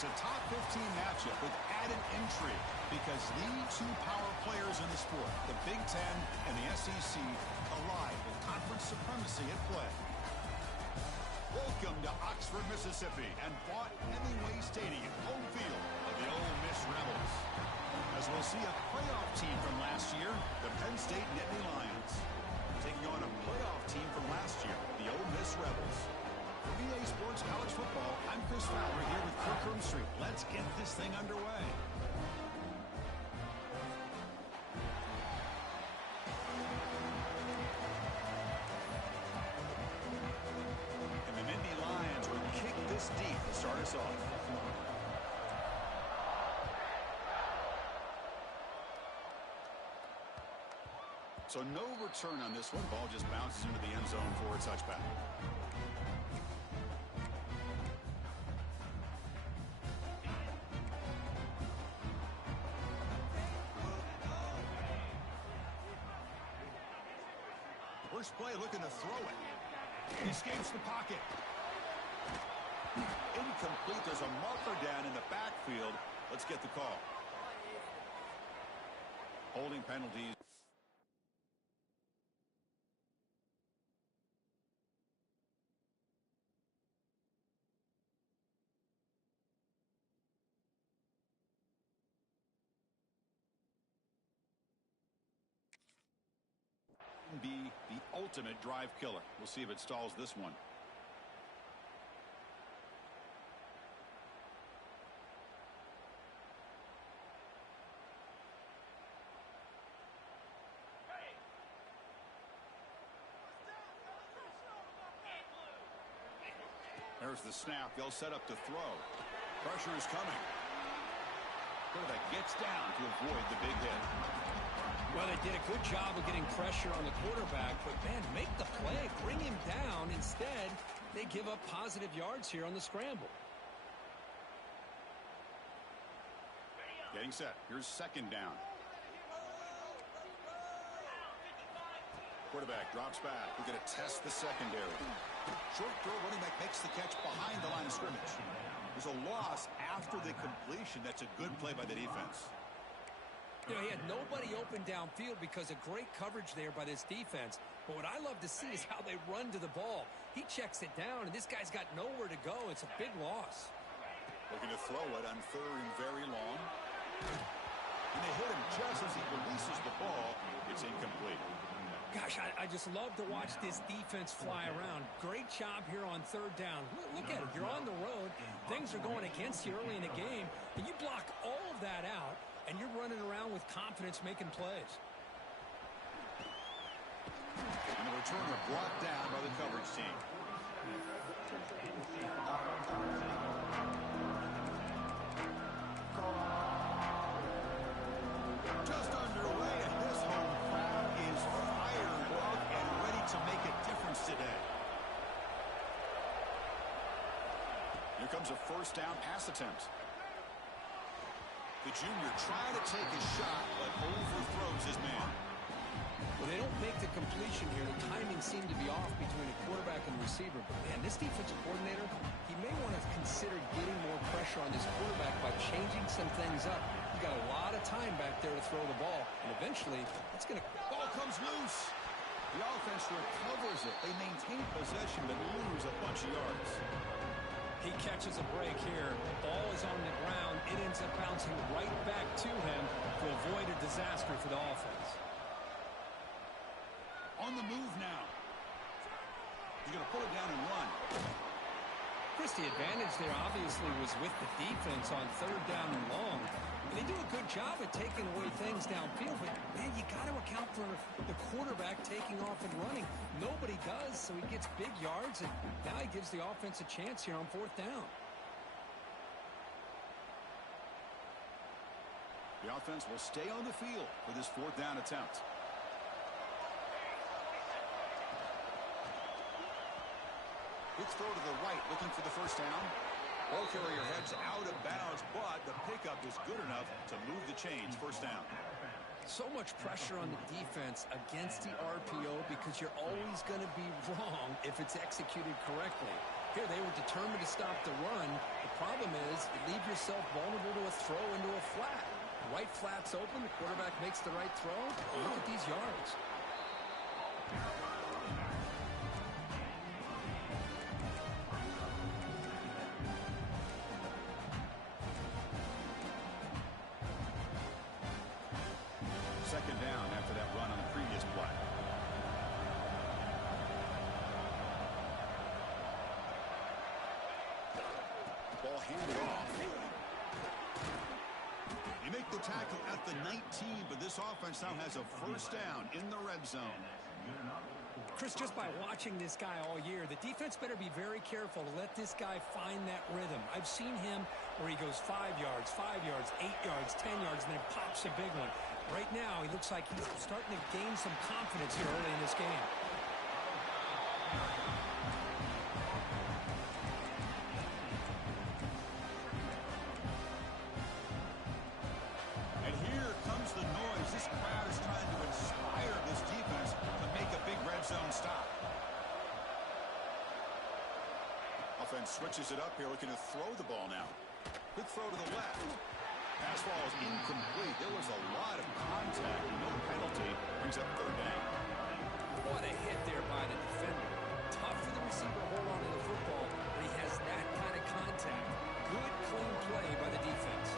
It's a top 15 matchup with added intrigue because the two power players in the sport, the Big Ten and the SEC, collide with conference supremacy at play. Welcome to Oxford, Mississippi, and Vaught-Hemingway Stadium, home field of the Ole Miss Rebels. As we'll see a playoff team from last year, the Penn State Nittany Lions, taking on a playoff team from last year, the Ole Miss Rebels. For VA Sports College Football, I'm Chris Fowler here with Kirk Street. Let's get this thing underway. And the Nittany Lions will kick this deep to start us off. So no return on this one. Ball just bounces into the end zone for a touchback. First play looking to throw it. He escapes the pocket. Incomplete. There's a marker down in the backfield. Let's get the call. Holding penalties. Be the ultimate drive killer. We'll see if it stalls this one. There's the snap. They'll set up to throw. Pressure is coming. Quarterback gets down to avoid the big hit. Well, they did a good job of getting pressure on the quarterback, but, man, make the play, bring him down. Instead, they give up positive yards here on the scramble. Getting set. Here's second down. Quarterback drops back. We're going to test the secondary. Short throw, running back makes the catch behind the line of scrimmage. There's a loss after the completion. That's a good play by the defense. You know, he had nobody open downfield because of great coverage there by this defense. But what I love to see is how they run to the ball. He checks it down, and this guy's got nowhere to go. It's a big loss. Looking to throw it on third and very long. And they hit him just as he releases the ball. It's incomplete. Gosh, I just love to watch this defense fly around. Great job here on third down. Look at it. You're on the road. Things are going against you early in the game, and you block all of that out, and you're running around with confidence making plays. And the returner brought down by the coverage team. Just underway, and this home crowd is fired up and ready to make a difference today. Here comes a first down pass attempt. The junior trying to take his shot, but overthrows his man. Well, they don't make the completion here. The timing seemed to be off between the quarterback and the receiver. But, man, this defensive coordinator, he may want to consider getting more pressure on this quarterback by changing some things up. You got a lot of time back there to throw the ball, and eventually it's going to... Ball comes loose. The offense recovers it. They maintain possession but lose a bunch of yards. He catches a break here. Ball is on the ground. It ends up bouncing right back to him to avoid a disaster for the offense. On the move now. He's going to pull it down and run. Chris, the advantage there obviously was with the defense on third down and long. And they do a good job at taking away things downfield, but, man, you got to account for the quarterback taking off and running. Nobody does, so he gets big yards, and now he gives the offense a chance here on fourth down. The offense will stay on the field for this fourth down attempt. Quick throw to the right, looking for the first down. Ball carrier heads out of bounds, but the pickup is good enough to move the chains. First down. So much pressure on the defense against the RPO because you're always going to be wrong if it's executed correctly. Here, they were determined to stop the run. The problem is you leave yourself vulnerable to a throw into a flat. Right flat's open, the quarterback makes the right throw. Look at these yards. Second down after that run on the previous play. Ball handed off. You make the tackle at the 19, but this offense now has a first down in the red zone. Chris, just by watching this guy all year, the defense better be very careful to let this guy find that rhythm. I've seen him where he goes 5 yards, 8 yards, 10 yards, and then pops a big one. Right now, he looks like he's starting to gain some confidence here early in this game. And here comes the noise. This crowd is trying to inspire this defense to make a big red zone stop. Offense switches it up here, looking to throw the ball now. Quick throw to the left. Pass ball is incomplete. There was a lot of contact. No penalty. Brings up third down. What a hit there by the defender. Tough for the receiver to hold on to the football, but he has that kind of contact. Good, clean play by the defense.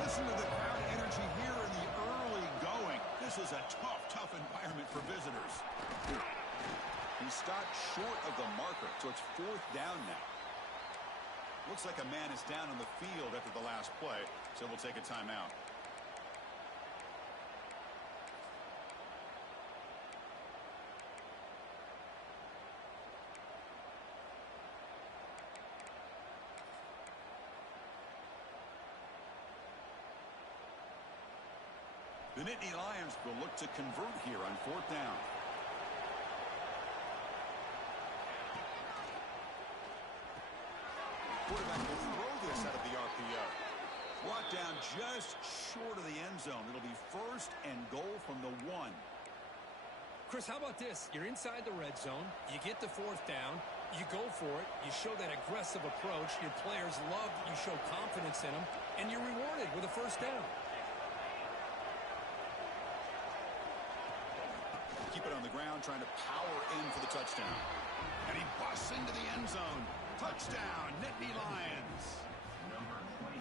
Listen to the crowd energy here in the early going. This is a tough environment for visitors. He stopped short of the marker, so it's fourth down now. Looks like a man is down on the field after the last play, so we'll take a timeout. The Nittany Lions will look to convert here on fourth down. Quarterback will throw this out of the RPO. Brought down just short of the end zone. It'll be first and goal from the 1. Chris, how about this? You're inside the red zone. You get the fourth down. You go for it. You show that aggressive approach. Your players love that you show confidence in them. And you're rewarded with a first down. Keep it on the ground, trying to power in for the touchdown. And he busts into the end zone. Touchdown, Nittany Lions.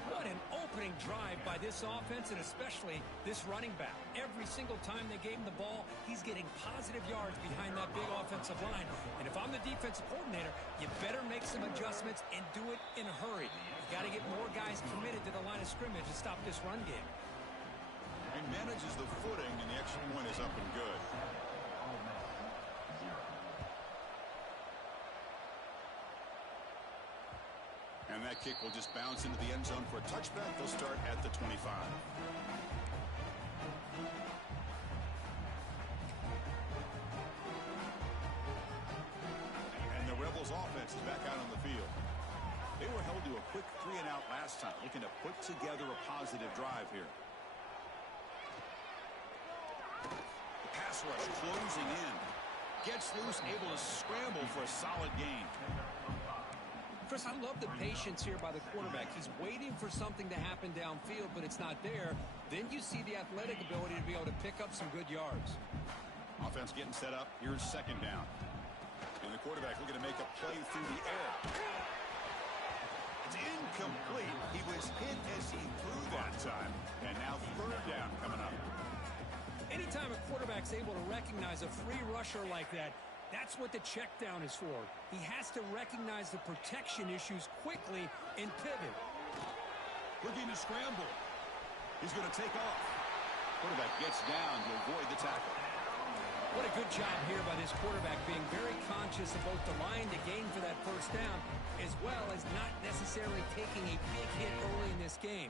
What an opening drive by this offense, and especially this running back. Every single time they gave him the ball, he's getting positive yards behind that big offensive line. And if I'm the defensive coordinator, you better make some adjustments and do it in a hurry. You got to get more guys committed to the line of scrimmage to stop this run game. And manages the footing, and the extra point is up and good. And that kick will just bounce into the end zone for a touchback. They'll start at the 25. And the Rebels offense is back out on the field. They were held to a quick 3-and-out last time, looking to put together a positive drive here. The pass rush closing in. Gets loose, able to scramble for a solid gain. Chris, I love the patience here by the quarterback. He's waiting for something to happen downfield, but it's not there. Then you see the athletic ability to be able to pick up some good yards. Offense getting set up. Here's second down. And the quarterback looking to make a play through the air. It's incomplete. He was hit as he threw that time. And now third down coming up. Anytime a quarterback's able to recognize a free rusher like that, that's what the check down is for. He has to recognize the protection issues quickly and pivot. Looking to scramble. He's going to take off. Quarterback gets down to avoid the tackle. What a good job here by this quarterback, being very conscious of both the line to gain for that first down, as well as not necessarily taking a big hit early in this game.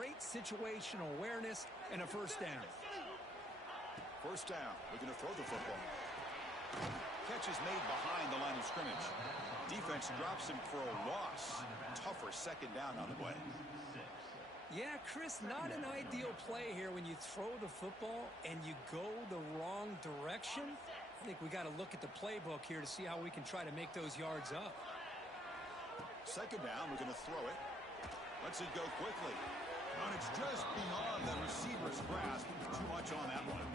Great situational awareness and a first down. First down. Looking to throw the football. Catch is made behind the line of scrimmage. Defense drops him for a loss. Tougher second down on the way. Yeah, Chris, not an ideal play here when you throw the football and you go the wrong direction. I think we got to look at the playbook here to see how we can try to make those yards up. Second down, we're going to throw it. Lets it go quickly. And it's just beyond the receiver's grasp. Too much on that one.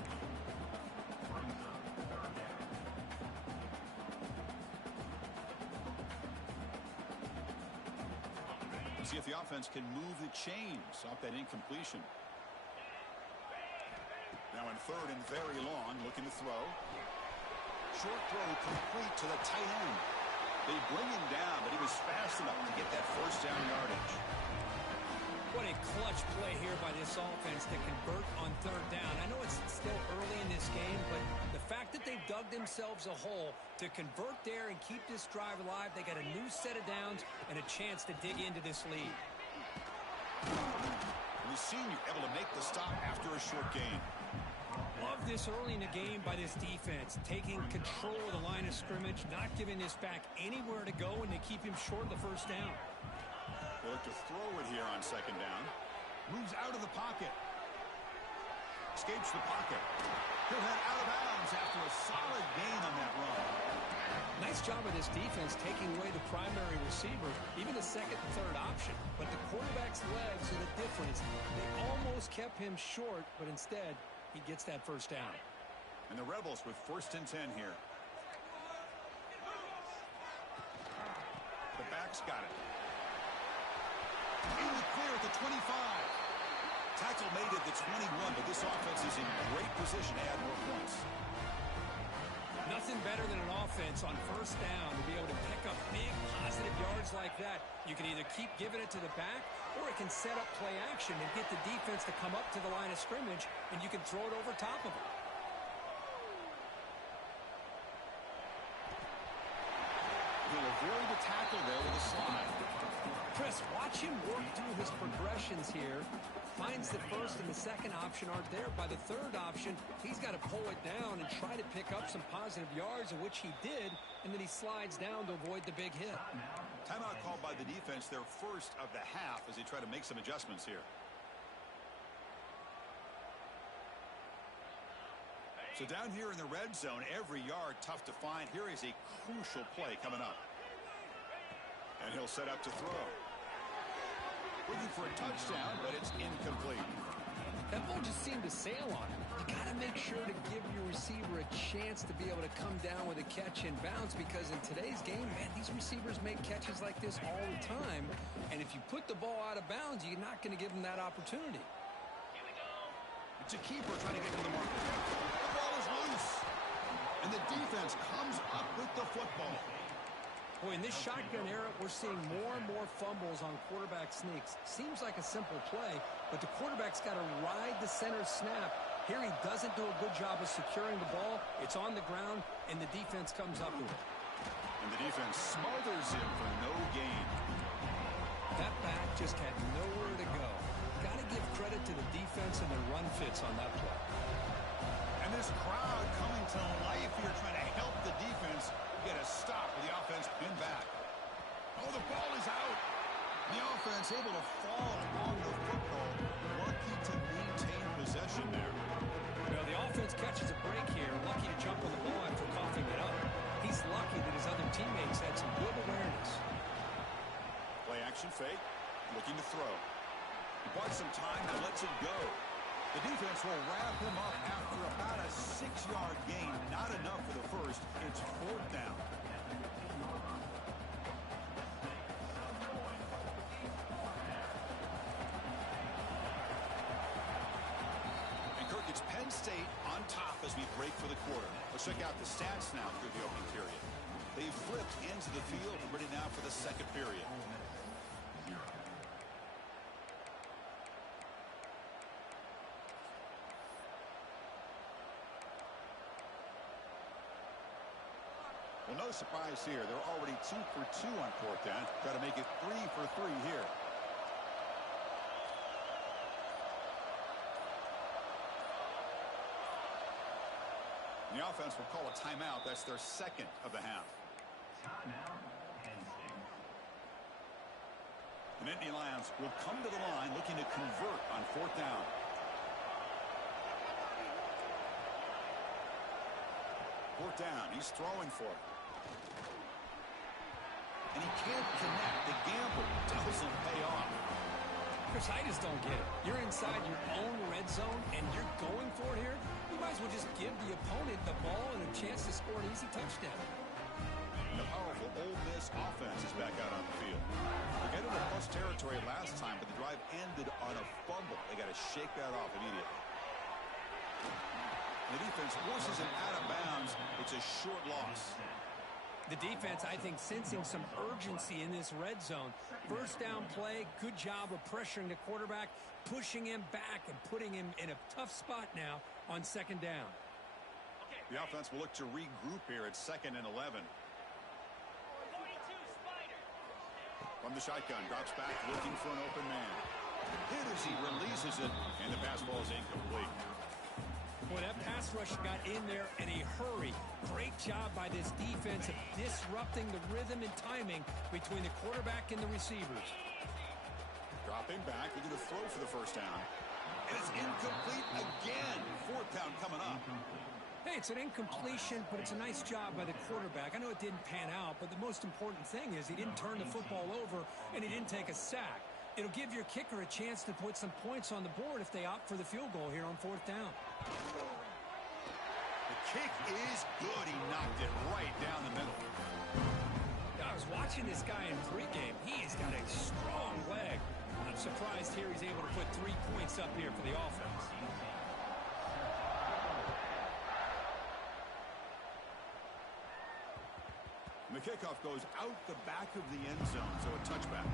See if the offense can move the chains off that incompletion. Now in third and very long, looking to throw. Short throw complete to the tight end. They bring him down, but he was fast enough to get that first down yardage. What a clutch play here by this offense to convert on third down. I know it's still early in this game, but the fact that they've dug themselves a hole to convert there and keep this drive alive, they got a new set of downs and a chance to dig into this lead. The senior able to make the stop after a short gain. Love this early in the game by this defense, taking control of the line of scrimmage, not giving this back anywhere to go, and they keep him short of the first down. They look to throw it here on second down. Moves out of the pocket. Escapes the pocket. He'll head out of bounds after a solid gain on that run. Nice job of this defense taking away the primary receiver, even the second and third option. But the quarterback's legs are the difference. They almost kept him short, but instead, he gets that first down. And the Rebels with 1st and 10 here. The back's got it. In the clear at the 25. Tackle made at the 21, but this offense is in great position to add more points. Nothing better than an offense on first down to be able to pick up big positive yards like that. You can either keep giving it to the back, or it can set up play action and get the defense to come up to the line of scrimmage, and you can throw it over top of it. He'll avoid the tackle there with a slide. Chris, watch him work through his progressions here. Finds the first and the second option aren't there. By the third option, he's got to pull it down and try to pick up some positive yards, of which he did, and then he slides down to avoid the big hit. Timeout called by the defense, their first of the half, as they try to make some adjustments here. So down here in the red zone, every yard tough to find. Here is a crucial play coming up. And he'll set up to throw. Looking for a touchdown, but it's incomplete. That ball just seemed to sail on him. You got to make sure to give your receiver a chance to be able to come down with a catch and bounce, because in today's game, man, these receivers make catches like this all the time. And if you put the ball out of bounds, you're not going to give them that opportunity. It's a keeper trying to get to the mark. The ball is loose. And the defense comes up with the football. Boy, in this shotgun era, we're seeing more and more fumbles on quarterback sneaks. Seems like a simple play, but the quarterback's got to ride the center snap. Here he doesn't do a good job of securing the ball. It's on the ground, and the defense comes up with it. And the defense smothers him for no gain. That back just had nowhere to go. Got to give credit to the defense and their run fits on that play. And this crowd coming to life here, trying to help the defense get a stop with the offense pinned back. Oh, the ball is out. The offense able to fall on the football, lucky to maintain possession there. Well, the offense catches a break here, lucky to jump on the ball after coughing it up. He's lucky that his other teammates had some good awareness. Play action fake, looking to throw. He bought some time and lets it go. The defense will wrap him up after about a 6-yard gain. Not enough for the first. It's 4th down. And Kirk, it's Penn State on top as we break for the quarter. Let's check out the stats now through the opening period. They've flipped into the field and ready now for the second period. Well, no surprise here. They're already 2 for 2 on 4th down. Got to make it 3 for 3 here. The offense will call a timeout. That's their second of the half. The Nittany Lions will come to the line looking to convert on 4th down. Fourth down. He's throwing for it. And he can't connect. The gamble doesn't pay off. Chris, I just don't get it. You're inside your own red zone, and you're going for it here? You might as well just give the opponent the ball and a chance to score an easy touchdown. The powerful Ole Miss offense is back out on the field. They got into plus territory last time, but the drive ended on a fumble. They got to shake that off immediately. The defense forces it out of bounds. It's a short loss. The defense, I think, sensing some urgency in this red zone. First down play, good job of pressuring the quarterback, pushing him back and putting him in a tough spot now on second down. The offense will look to regroup here at 2nd and 11. From the shotgun, drops back, looking for an open man. Hit as he releases it, and the pass ball is incomplete. Boy, that pass rush got in there in a hurry. Great job by this defense of disrupting the rhythm and timing between the quarterback and the receivers. Dropping back, looking to throw for the first down. And it's incomplete again. 4th down coming up. Hey, it's an incompletion, but it's a nice job by the quarterback. I know it didn't pan out, but the most important thing is he didn't turn the football over and he didn't take a sack. It'll give your kicker a chance to put some points on the board if they opt for the field goal here on 4th down. The kick is good. He knocked it right down the middle. I was watching this guy in pregame. He's got a strong leg. I'm surprised here he's able to put 3 points up here for the offense. And the kickoff goes out the back of the end zone, so a touchback.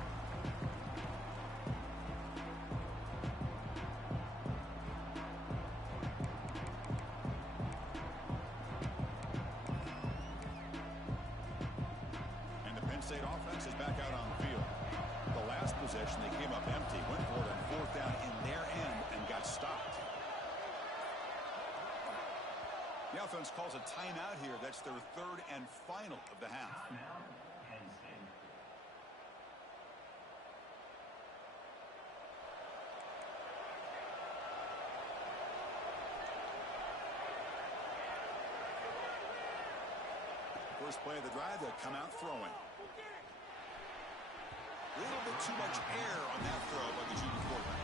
And the Penn State offense is back out on the field. The last possession, they came up empty, went for it on 4th down in their end and got stopped. The offense calls a timeout here. That's their 3rd and final of the half. First play of the drive, they'll come out throwing. A little bit too much air on that throw by the junior quarterback.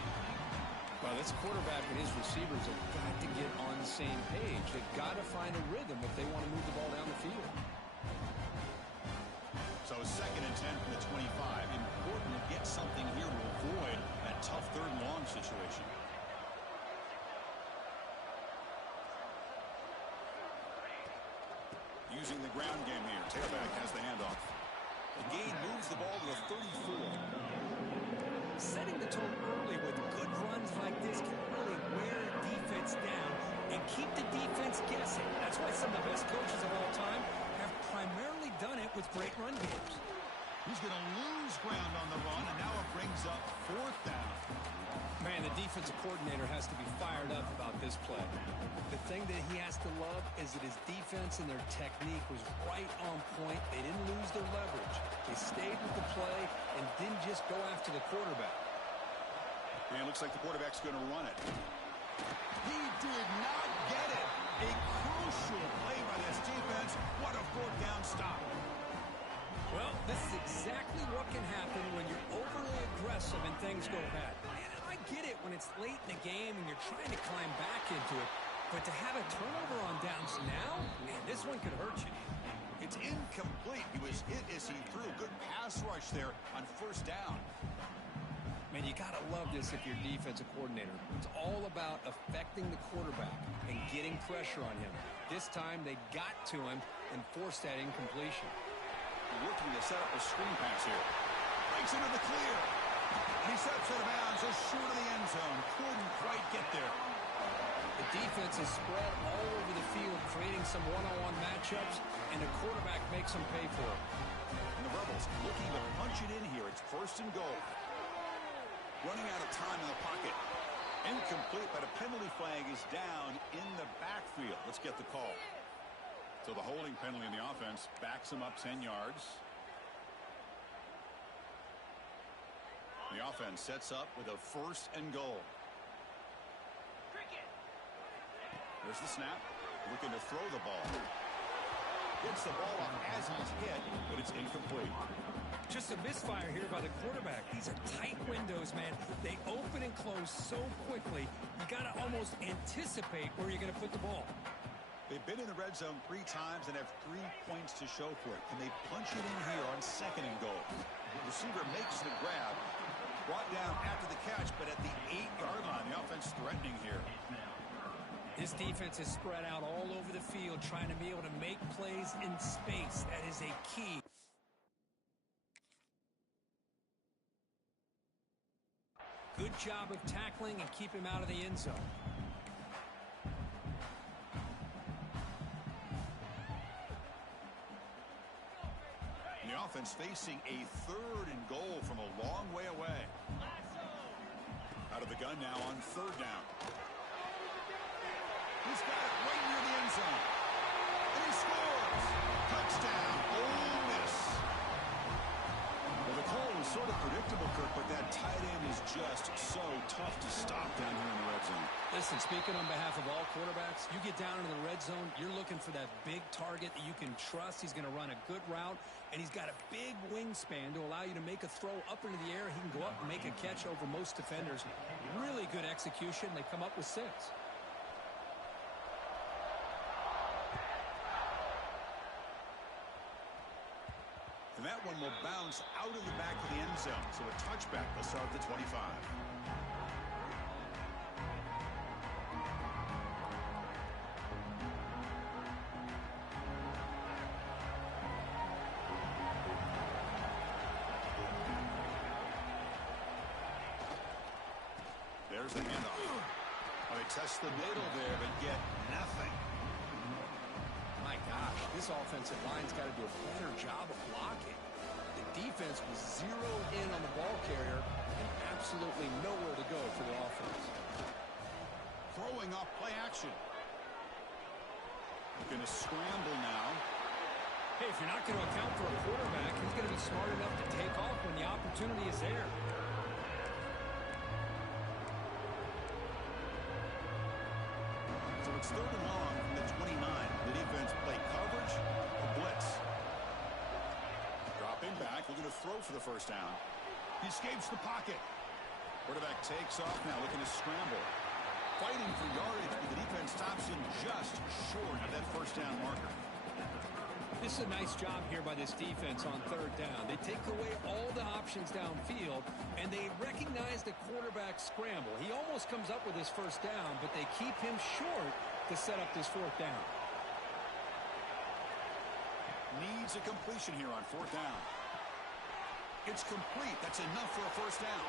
Well, this quarterback and his receivers have got to get on the same page. They've got to find a rhythm if they want to move the ball down the field. So 2nd and 10 from the 25. Important to get something here to avoid that tough 3rd and long situation. Using the ground game here. Tailback has the handoff. The gain moves the ball to the 34. Setting the tone early with good runs like this can really wear defense down and keep the defense guessing. That's why some of the best coaches of all time have primarily done it with great run games. He's going to lose ground on the run, and now it brings up 4th down. Man, the defensive coordinator has to be fired up about this play. The thing that he has to love is that his defense and their technique was right on point. They didn't lose their leverage. They stayed with the play and didn't just go after the quarterback. And it looks like the quarterback's going to run it. He did not get it. A crucial play by this defense. What a 4th down stop. Well, this is exactly what can happen when you're overly aggressive and things go bad. And I get it when it's late in the game and you're trying to climb back into it. But to have a turnover on downs now, man, this one could hurt you. It's incomplete. He was hit as he threw. Good pass rush there on 1st down. Man, you got to love this if you're defensive coordinator. It's all about affecting the quarterback and getting pressure on him. This time they got to him and forced that incompletion. Looking to set up a screen pass here. Breaks into the clear. And he steps out of bounds just short of the end zone. Couldn't quite get there. The defense is spread all over the field, creating some one-on-one matchups, and the quarterback makes them pay for it. And the Rebels looking to punch it in here. It's 1st and goal. Running out of time in the pocket. Incomplete, but a penalty flag is down in the backfield. Let's get the call. So the holding penalty in the offense backs him up 10 yards. The offense sets up with a 1st and goal. There's the snap. Looking to throw the ball. Gets the ball off as he's hit, but it's incomplete. Just a misfire here by the quarterback. These are tight windows, man. They open and close so quickly, you got to almost anticipate where you're going to put the ball. They've been in the red zone 3 times and have 3 points to show for it. Can they punch it in here on 2nd and goal? The receiver makes the grab. Brought down after the catch, but at the 8-yard line, the offense threatening here. This defense is spread out all over the field, trying to be able to make plays in space. That is a key. Good job of tackling and keep him out of the end zone. And the offense facing a 3rd and goal from a long way away. Out of the gun now on 3rd down. He's got it right near the end zone. And he scores. Touchdown, Ole Miss. Well, the call was sort of predictable, Kirk, but that tight end is just so tough to stop down here in the red zone. Listen, speaking on behalf of all quarterbacks, you get down into the red zone, you're looking for that big target that you can trust. He's going to run a good route, and he's got a big wingspan to allow you to make a throw up into the air. He can go up and make a catch over most defenders. Really good execution. They come up with 6. And that one will bounce out of the back of the end zone. So a touchback will start at the 25. There's the handoff. Well, they test the middle there, but get nothing. My gosh, this offensive line's got to do a better job of blocking. The defense was zeroed in on the ball carrier and absolutely nowhere to go for the offense. Throwing off play action. Going to scramble now. Hey, if you're not going to account for a quarterback, he's going to be smart enough to take off when the opportunity is there. So it's 3rd and long from the 29. The defense play coverage, a blitz. Dropping back, looking to throw for the 1st down. He escapes the pocket. Quarterback takes off now, looking to scramble. Fighting for yardage, but the defense stops him just short of that 1st down marker. This is a nice job here by this defense on 3rd down. They take away all the options downfield, and they recognize the quarterback scramble. He almost comes up with his 1st down, but they keep him short to set up this 4th down. Needs a completion here on 4th down. It's complete. That's enough for a 1st down.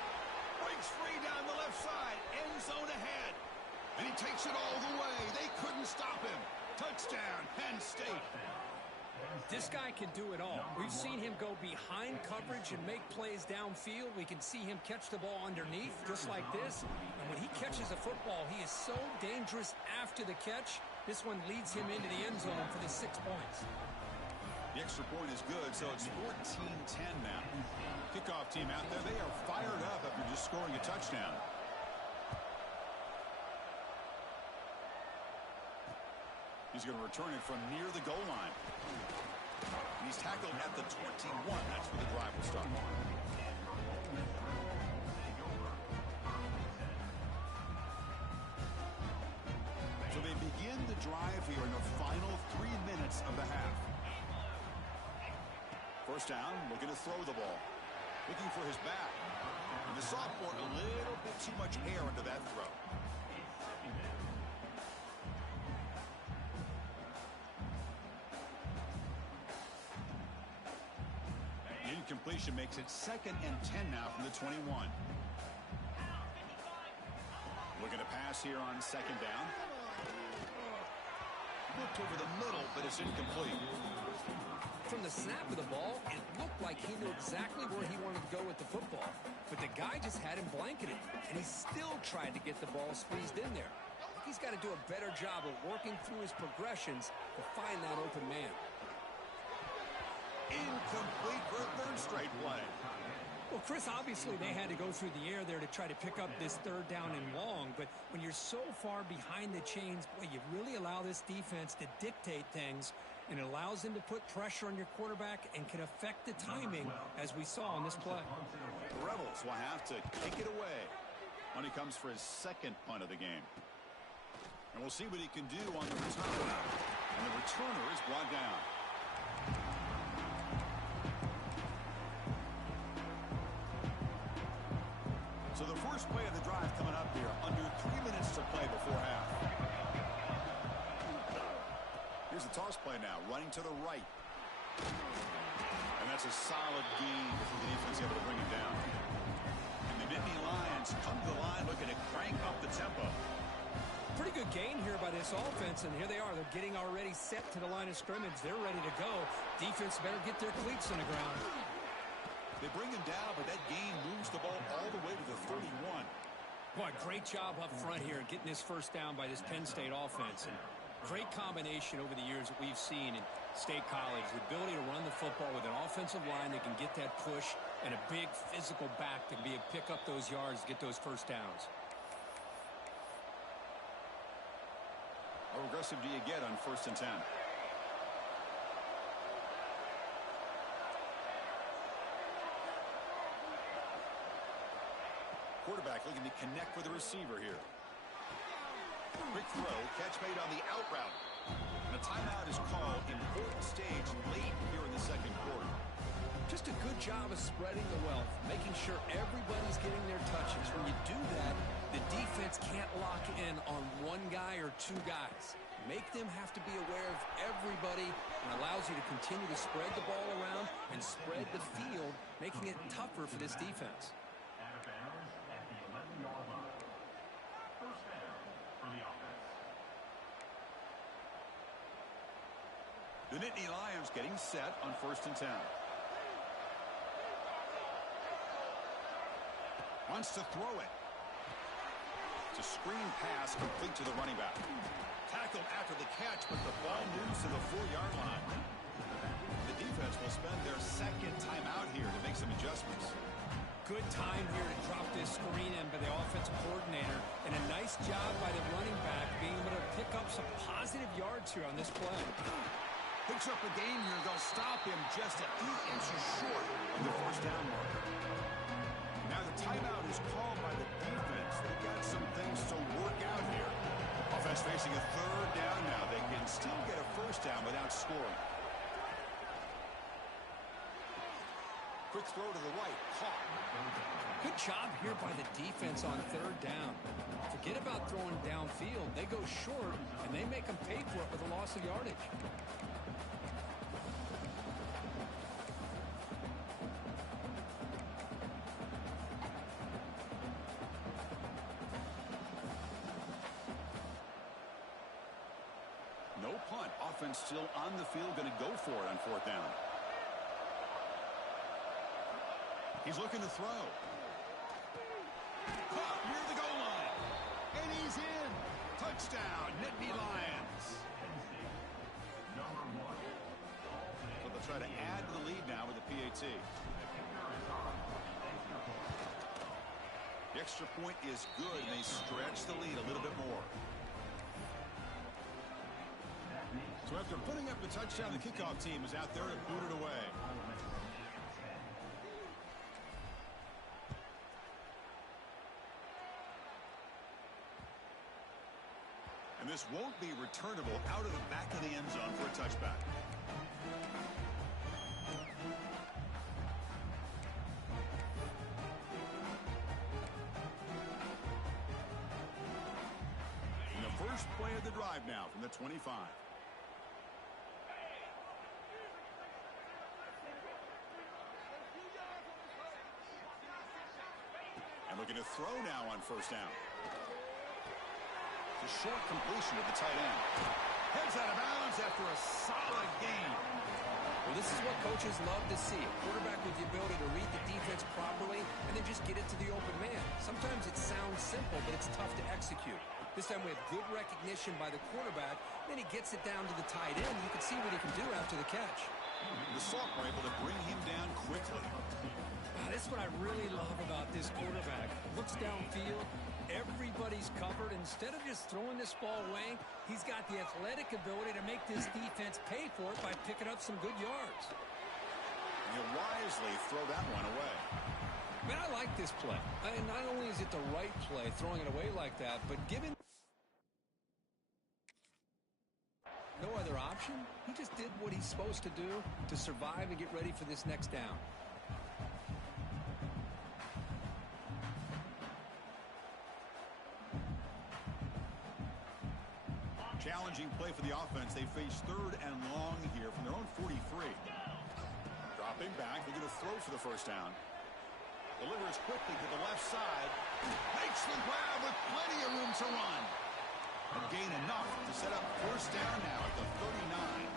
Breaks free down the left side. End zone ahead. And he takes it all the way. They couldn't stop him. Touchdown, Penn State. This guy can do it all. We've seen him go behind coverage and make plays downfield. We can see him catch the ball underneath just like this. And when he catches a football, he is so dangerous after the catch. This one leads him into the end zone for the 6 points. The extra point is good, so it's 14-10 now. Kickoff team out there, they are fired up after just scoring a touchdown. He's going to return it from near the goal line. And he's tackled at the 21. That's where the drive will start. So they begin the drive here in the final 3 minutes of the half. 1st down, looking to throw the ball. Looking for his back. And the sophomore, a little bit too much air into that throw. Incompletion makes it 2nd and 10 now from the 21. Looking to pass here on 2nd down. Looked over the middle, but it's incomplete. From the snap of the ball, it looked like he knew exactly where he wanted to go with the football. But the guy just had him blanketed, and he still tried to get the ball squeezed in there. I think he's got to do a better job of working through his progressions to find that open man. Incomplete for a 3rd straight play. Well, Chris, obviously they had to go through the air there to try to pick up this 3rd down and long, but when you're so far behind the chains, boy, you really allow this defense to dictate things, and it allows him to put pressure on your quarterback and can affect the timing, as we saw on this play. The Rebels will have to kick it away when he comes for his second punt of the game. And we'll see what he can do on the return. And the returner is brought down. So the first play of the drive coming up here. Under 3 minutes to play before half. Here's the toss play now. Running to the right. And that's a solid gain before the defense able to bring him down. And the Nittany Lions come to the line looking to crank up the tempo. Pretty good gain here by this offense, and here they are. They're getting already set to the line of scrimmage. They're ready to go. Defense better get their cleats on the ground. They bring him down, but that gain moves the ball all the way to the 31. Boy, great job up front here getting this first down by this Penn State offense. And great combination over the years that we've seen in State College. The ability to run the football with an offensive line that can get that push and a big physical back to be able to pick up those yards, get those first downs. How aggressive do you get on 1st and 10? Quarterback looking to connect with the receiver here. Quick throw, catch made on the out route. And a timeout is called. Important stage late here in the second quarter. Just a good job of spreading the wealth, making sure everybody's getting their touches. When you do that, the defense can't lock in on one guy or two guys. Make them have to be aware of everybody, and allows you to continue to spread the ball around and spread the field, making it tougher for this defense. The Nittany Lions getting set on 1st and 10. Wants to throw it. It's a screen pass complete to the running back. Tackled after the catch, but the ball moves to the 4-yard line. The defense will spend their second timeout here to make some adjustments. Good time here to drop this screen in by the offensive coordinator, and a nice job by the running back being able to pick up some positive yards here on this play. Picks up a gain here. They'll stop him just 8 inches short of the first down marker. Now the timeout is called by the defense. They've got some things to work out here. Offense facing a 3rd down now. They can still get a first down without scoring. Quick throw to the right. Caught. Good job here by the defense on 3rd down. Forget about throwing downfield. They go short, and they make them pay for it with a loss of yardage. No punt. Offense still on the field. Going to go for it on 4th down. He's looking to throw. Caught near the goal line. And he's in. Touchdown, Nittany Lions. So they'll try to add to the lead now with the PAT. The extra point is good, and they stretch the lead a little bit more. So after putting up the touchdown, the kickoff team is out there to boot it away. And this won't be returnable out of the back of the end zone for a touchback. And the first play of the drive now from the 25. And looking to throw now on 1st down. It's a short completion to the tight end. Heads out of bounds after a solid gain. Well, this is what coaches love to see. A quarterback with the ability to read the defense properly and then just get it to the open man. Sometimes it sounds simple, but it's tough to execute. This time we have good recognition by the quarterback. Then he gets it down to the tight end. You can see what he can do after the catch. The Salk were able to bring him down quickly. This is what I really love about this quarterback. Looks downfield. Everybody's covered. Instead of just throwing this ball away, he's got the athletic ability to make this defense pay for it by picking up some good yards. You wisely throw that one away. Man, I like this play. And not only is it the right play, throwing it away like that, but given no other option, he just did what he's supposed to do to survive and get ready for this next down. Challenging play for the offense. They face 3rd and long here from their own 43. Dropping back, they're going to throw for the first down. Delivers quickly to the left side. Makes the grab with plenty of room to run. And gain enough to set up first down now at the 39.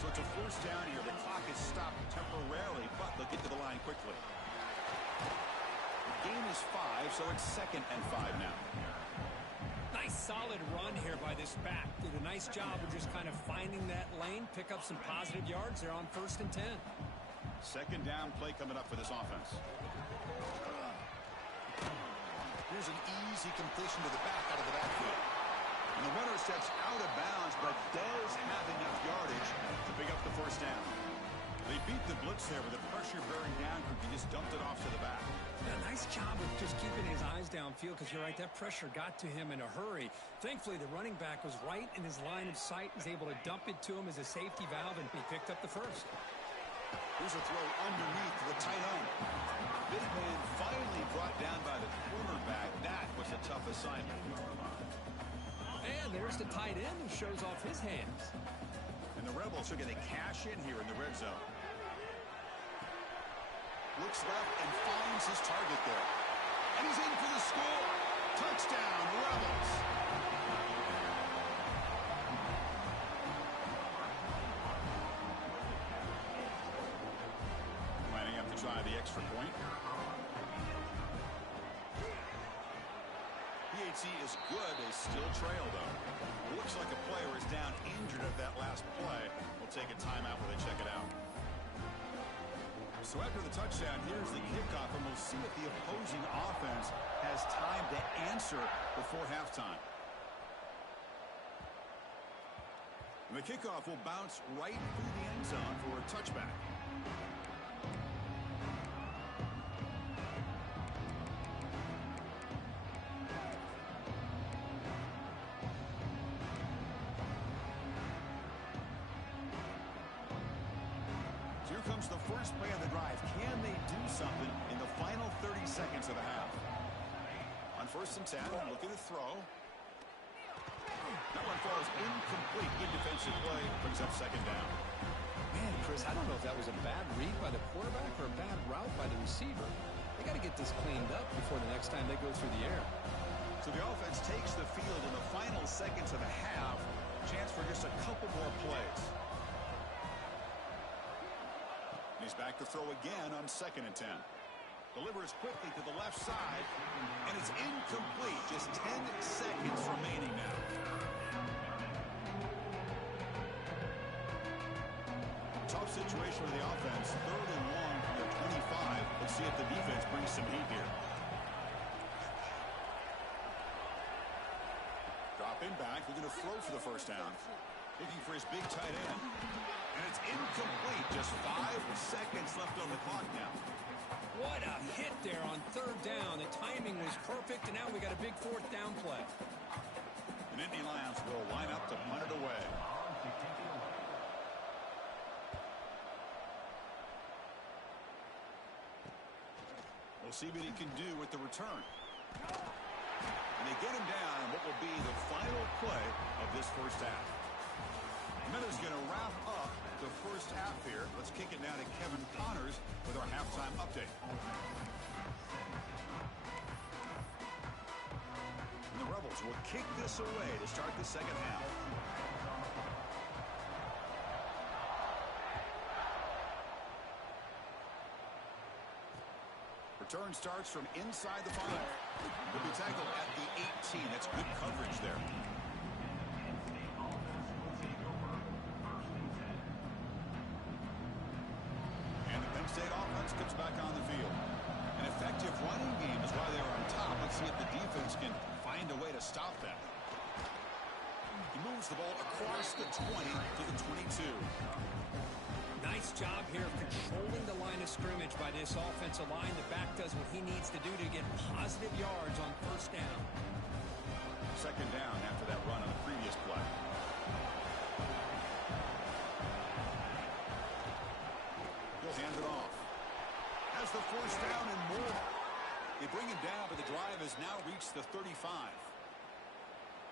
So it's a first down here. The clock is stopped temporarily, but they'll get to the line quickly. The gain is 5, so it's 2nd and 5 now. Nice solid run here by this back. Did a nice job of just kind of finding that lane, pick up some positive yards there on 1st and 10. 2nd down play coming up for this offense. Here's an easy completion to the back out of the backfield. And the runner steps out of bounds, but does have enough yardage to pick up the first down. They beat the blitz there with the pressure bearing down. He just dumped it off to the back. A nice job of just keeping his eyes downfield, because you're right, that pressure got to him in a hurry. Thankfully, the running back was right in his line of sight, was able to dump it to him as a safety valve, and he picked up the first. Here's a throw underneath to the tight end. Big man finally brought down by the cornerback. That was a tough assignment. And there's the tight end who shows off his hands. And the Rebels are going to cash in here in the red zone. Looks left and finds his target there. And he's in for the score. Touchdown, Rebels. Lining up to try the extra point. PHC is good. They still trail, though. Looks like a player is down injured at that last play. We'll take a timeout while they check it out. So after the touchdown, here's the kickoff, and we'll see if the opposing offense has time to answer before halftime. And the kickoff will bounce right through the end zone for a touchback. Here comes the first play of the drive. Can they do something in the final 30 seconds of the half? On 1st and 10, look at the throw. That one falls incomplete. Good defensive play. Brings up 2nd down. Man, Chris, I don't know if that was a bad read by the quarterback or a bad route by the receiver. They got to get this cleaned up before the next time they go through the air. So the offense takes the field in the final seconds of the half. Chance for just a couple more plays. He's back to throw again on 2nd and 10. Delivers quickly to the left side, and it's incomplete. Just 10 seconds remaining now. Tough situation for the offense. 3rd and long from their 25. Let's see if the defense brings some heat here. Dropping back. They're going to throw for the first down. Looking for his big tight end. And it's incomplete. Just 5 seconds left on the clock now. What a hit there on 3rd down. The timing was perfect, and now we got a big 4th down play. And Indy Lions will line up to punt it away. We'll see what he can do with the return. And they get him down in what will be the final play of this first half. Miller's going to wrap up the first half here. Let's kick it now to Kevin Connors with our halftime update. And the Rebels will kick this away to start the second half. Return starts from inside the 5. Will be tackled at the 18. That's good coverage there. And the Penn State offense comes back on the field. moves the ball across the 20 to the 22. Nice job here of controlling the line of scrimmage by this offensive line. The back does what he needs to do to get positive yards on first down. Second down after that run on the previous play. He'll hand it off. Has the first down and more. They bring him down, but the drive has now reached the 35.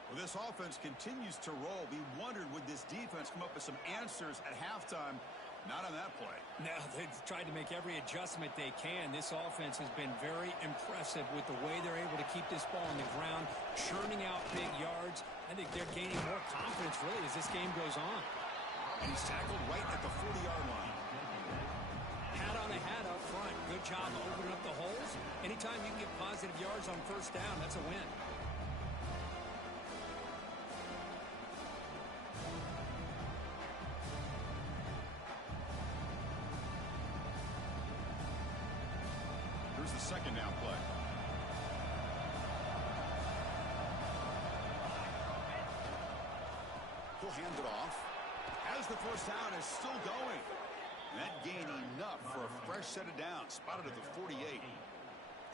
Well, this offense continues to roll. We wondered, would this defense come up with some answers at halftime? Not on that play. No, they've tried to make every adjustment they can. This offense has been very impressive with the way they're able to keep this ball on the ground, churning out big yards. I think they're gaining more confidence, really, as this game goes on. And he's tackled right at the 40-yard line. Hat on a hat up front. Good job of opening up the holes. Anytime you can get positive yards on first down, that's a win. Here's the second down play. He'll hand it off. As the first down is still going. And that gain enough for a fresh set of downs. Spotted at the 48.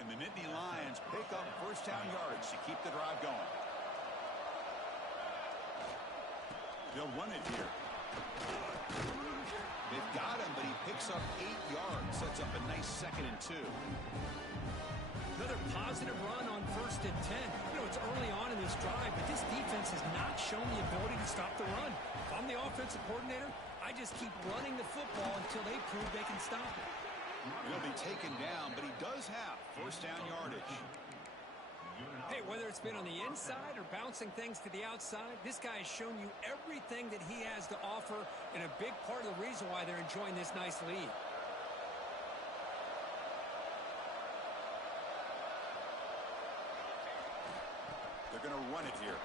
And the Nittany Lions pick up first down yards to keep the drive going. They'll run it here. They've got him, but he picks up 8 yards. Sets up a nice 2nd and 2. Another positive run on 1st and 10. You know, it's early on in this drive, but this defense has not shown the ability to stop the run. If I'm the offensive coordinator, I just keep running the football until they prove they can stop it. He'll be taken down, but he does have first down yardage. Hey, whether it's been on the inside or bouncing things to the outside, this guy has shown you everything that he has to offer, and a big part of the reason why they're enjoying this nice lead. They're going to run it here.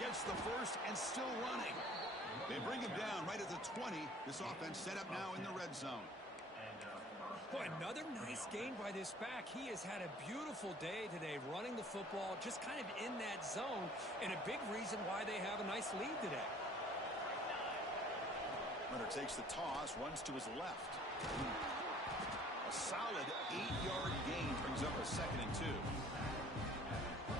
Gets the first and still running. They bring him down right at the 20. This offense set up now in the red zone. Boy, another nice gain by this back. He has had a beautiful day today running the football, just kind of in that zone, and a big reason why they have a nice lead today. Runner takes the toss, runs to his left. A solid 8-yard gain brings up a 2nd and 2.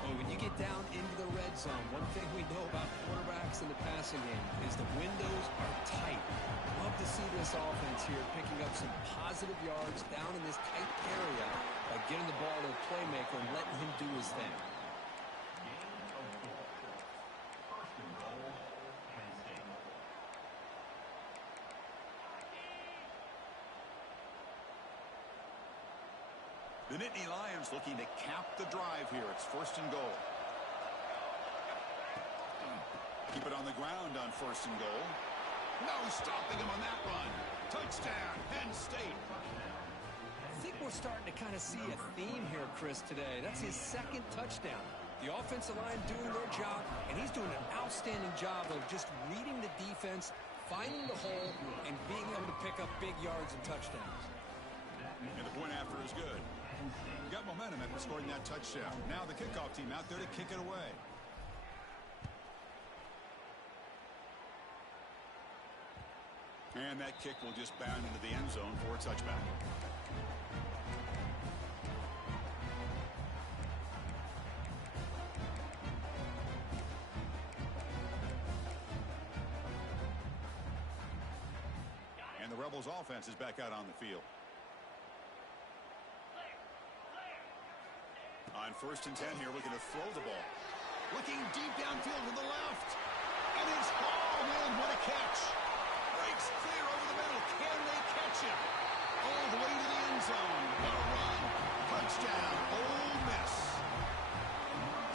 Well, when you get down into the red zone, one thing we know about quarterbacks in the passing game is the windows are tight. Love to see this offense here picking up some positive yards down in this tight area by getting the ball to the playmaker and letting him do his thing. The Nittany Lions looking to cap the drive here. It's 1st and goal. Keep it on the ground on 1st and goal. No stopping him on that run. Touchdown, Penn State. I think we're starting to kind of see a theme here, Chris, today. That's his 2nd touchdown. The offensive line doing their job, and he's doing an outstanding job of just reading the defense, finding the hole, and being able to pick up big yards and touchdowns. And the point after is good. Got momentum after scoring that touchdown. Now the kickoff team out there to kick it away. And that kick will just bound into the end zone for a touchback. And the Rebels offense is back out on the field. On 1st and 10 here, looking to throw the ball. Looking deep downfield to the left. And it's hauled in. What a catch. Breaks clear over the middle. Can they catch him? All the way to the end zone. What a run. Touchdown. Ole Miss.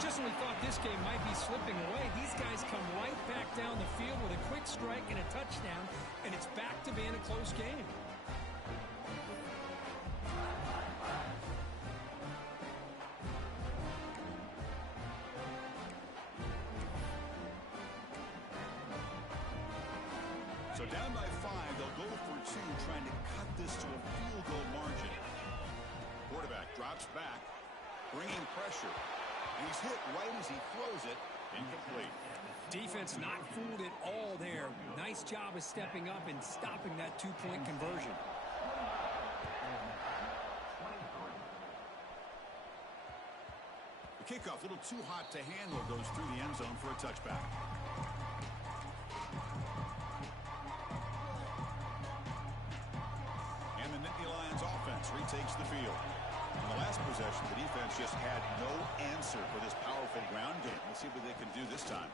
Just when we thought this game might be slipping away, these guys come right back down the field with a quick strike and a touchdown, and it's back to being a close game. So down by 5, they'll go for 2, trying to cut this to a field goal margin. Quarterback drops back, bringing pressure. And he's hit right as he throws it, incomplete. Defense not fooled at all there. Nice job of stepping up and stopping that two-point conversion. The kickoff, a little too hot to handle, goes through the end zone for a touchback. And the Nittany Lions offense retakes the field. In the last possession, the defense just had no answer for this powerful ground game. Let's see what they can do this time.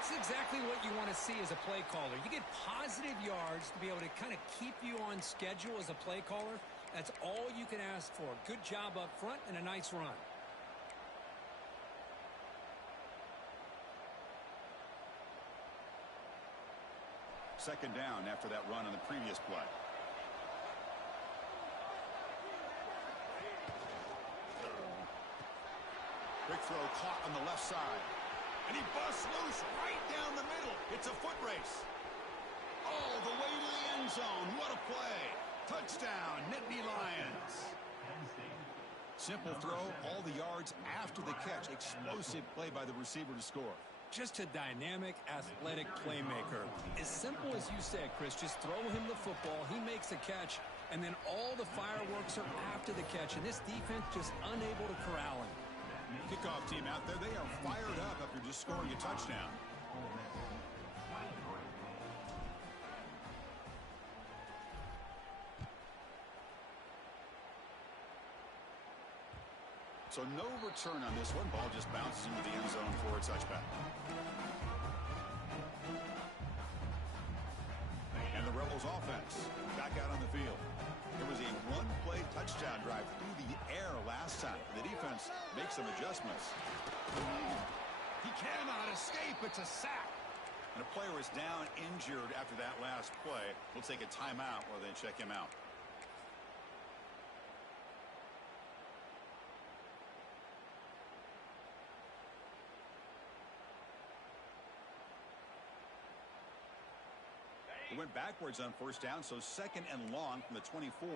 It's exactly what you want to see as a play caller. You get positive yards to be able to kind of keep you on schedule as a play caller. That's all you can ask for. Good job up front and a nice run. Second down after that run on the previous play. Quick throw caught on the left side. And he busts loose right down the middle. It's a foot race. All the way to the end zone. What a play. Touchdown, Nittany Lions. Simple throw, all the yards after the catch. Explosive play by the receiver to score. Just a dynamic, athletic playmaker. As simple as you said, Chris, just throw him the football, he makes the catch, and then all the fireworks are after the catch, and this defense just unable to corral him. Kickoff team out there, they are fired up after just scoring a touchdown. So no return on this one. Ball just bounces into the end zone for a touchback. And the Rebels offense back out on the field. There was a one-play touchdown drive through the air last time. The defense makes some adjustments. He cannot escape. It's a sack. And a player is down injured after that last play. We'll take a timeout while they check him out. It went backwards on first down, so second and long from the 24.